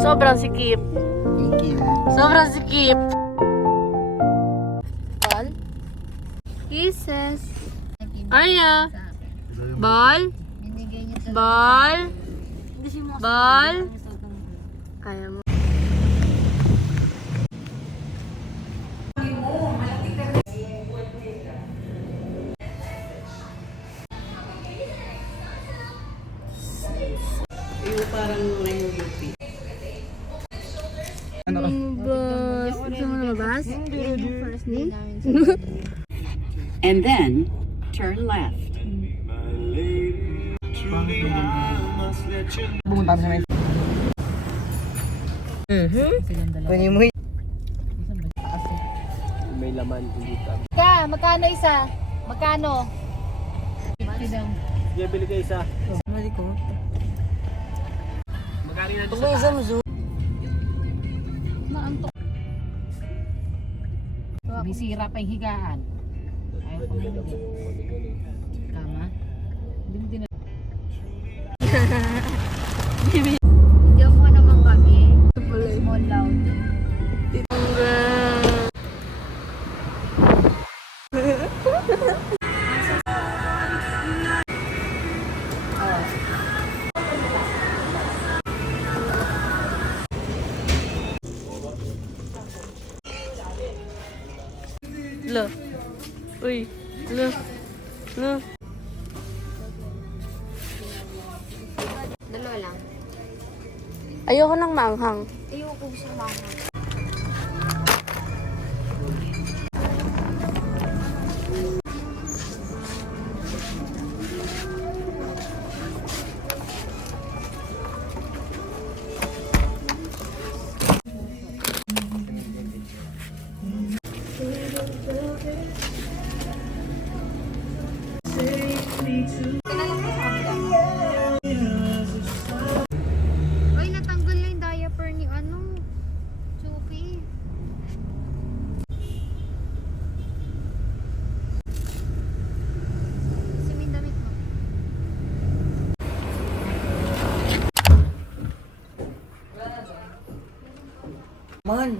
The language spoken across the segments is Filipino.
Sobrang sikip. Thank you. Sobrang sikip. Ball? Kisses. Aya. Ball? Ball? Ball? Kaya mo. Yung parang ngayong UP. Ano ba? Gusto mo lumabas? And then turn left. Pumunta kami sa may... Kunin mo yun. May laman dito. Magkano isa? Magkano? 50 daw. Sige, bili ka isa. Mali ko. Magkano na doon sa taas? Naantok. Bisira pa yung higaan. Ayaw ko na hindi. Kama? Hindi na. Hindi mo naman kami. Small loud. Lo. Uy. Lo. Lo. Dalawa lang. Ayoko ng maanghang. Ayoko sa mga. Ay, natanggal na yung diaper ni Chupi. Sumi yung damit mo. Man.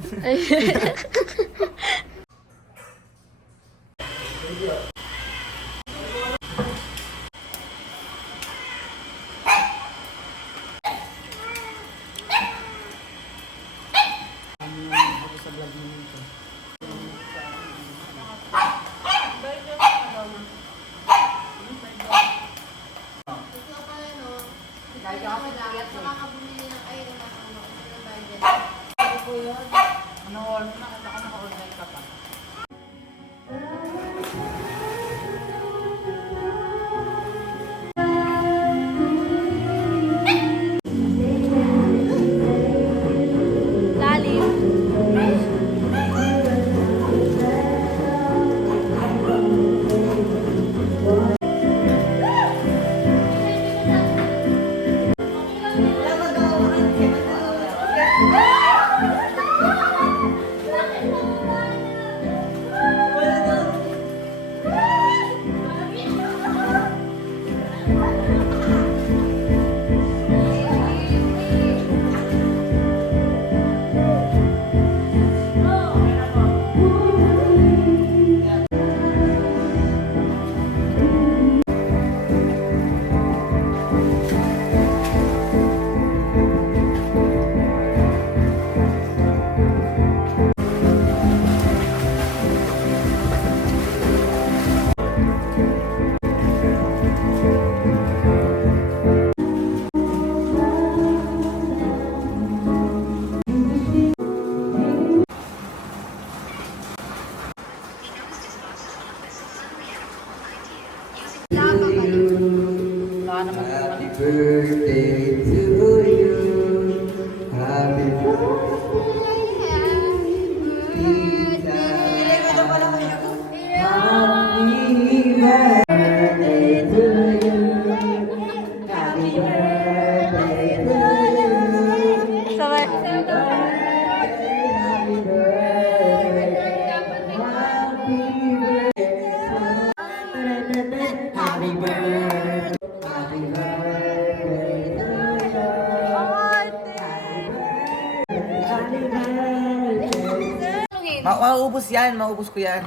Mauubos yan, maubos ko yan.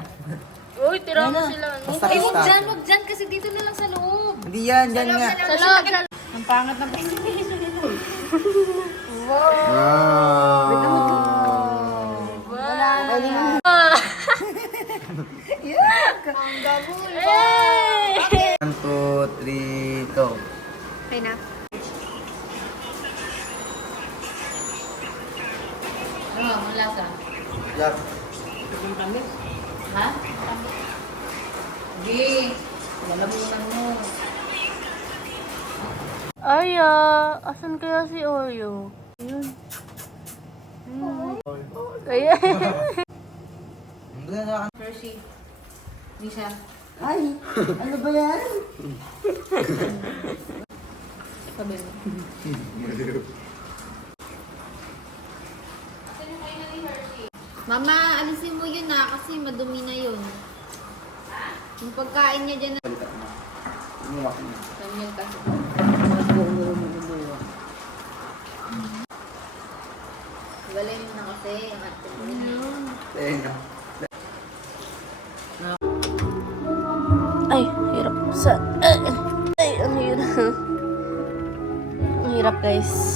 Uy, tira mo sila. Basta Ay, huwag basta. dyan, huwag dyan. Kasi dito na lang sa loob. Hindi yan, yan nga. Sa loob, sa loob. Ang pangat ng presentation nito. Hey! 1, 2, 3, go. Okay na. Ano, ang lasa? Yup. Ha? Hindi. Lalamunan mo. Aya, asan kaya si Oreo? Yun. Ayan. Hershey. Nisha. Ay, ano ba yan? Sabi mo. Mama, alisin mo yun na kasi madumi na yun. Yung pagkain niya dyan na ganyan kasi. Walay mo na kasi yung ate mo. Ay, hirap sa... Ay, ang hirap. Ang hirap, guys.